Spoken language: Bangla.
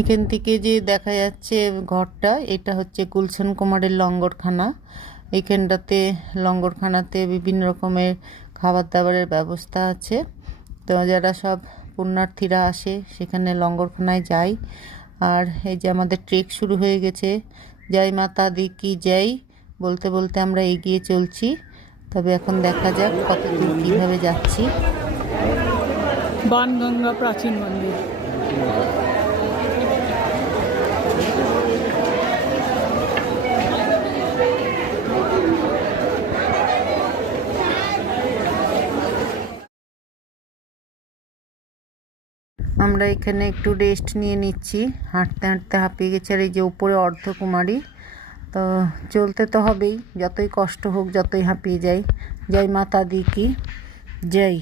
এখান থেকে যে দেখা যাচ্ছে ঘরটা, এটা হচ্ছে গুলশান কুমারের লঙ্গরখানা। এখানটাতে লঙ্গরখানাতে বিভিন্ন রকমের খাবার দাবারের ব্যবস্থা আছে। তো যারা সব পুণ্যার্থীরা আসে সেখানে লঙ্গরখানায় যায়। আর এই যে আমাদের ট্রেক শুরু হয়ে গেছে। জয় মাতা দি কি জয় বলতে বলতে আমরা এগিয়ে চলছি। তবে এখন দেখা যাক কত দূর কীভাবে যাচ্ছি। বাণগঙ্গা প্রাচীন মন্দির। আমরা এখানে একটু রেস্ট নিয়ে নিচ্ছি, হাঁটতে হাঁটতে হাঁপিয়ে গেছে। আর এই যে উপরে অর্ধকুমারী, তো চলতে তো হবেই, যতই কষ্ট হোক, যতই হাঁপিয়ে যাই। জয় মাতা দি কি জয়।